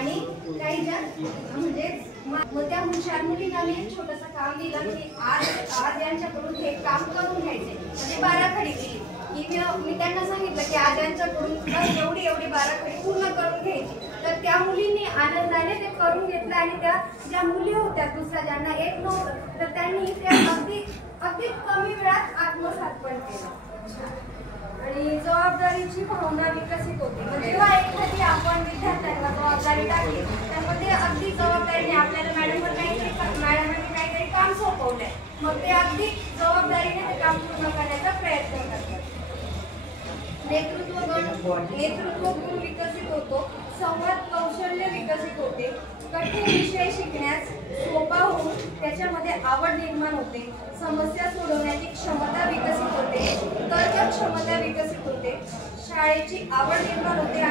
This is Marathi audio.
आणि काही ज्या म्हणजे मग त्या हुशार मुलींना मी एक छोटंसं काम दिलं की आज यांच्याकडून हे काम करून घ्यायचे, म्हणजे बाराखडी दिली की मी त्यांना सांगितलं की आज यांच्याकडून एवढी बाराखडी पूर्ण करून घ्यायची. तर त्या मुलींनी आनंदाने ते करून घेतलं आणि त्या ज्या मुली होत्या दुसऱ्या ज्यांना येत नव्हतं तर त्यांनी त्या अगदी कमी वेळात आत्मसात पण केलं. आणि जबाबदारीची भावना विकसित होते. म्हणजे जेव्हा एखादी आपण विद्यार्थ्यांना जबाबदारी टाकली त्यामध्ये अगदी जबाबदारीने आपल्याला मॅडमने काहीतरी काम सोपवलंय, मग ते अगदी जबाबदारीने ते काम पूर्ण करण्याचा प्रयत्न करतात. नेतृत्व गुण विकसित होतो, संवाद कौशल्य विकसित होते, कठीण विषय शिकण्यास सोपा होऊन त्याच्यामध्ये आवड निर्माण होते, समस्या सोडवण्याची क्षमता विकसित होते, तर्क क्षमता विकसित होते, शाळेची आवड निर्माण होते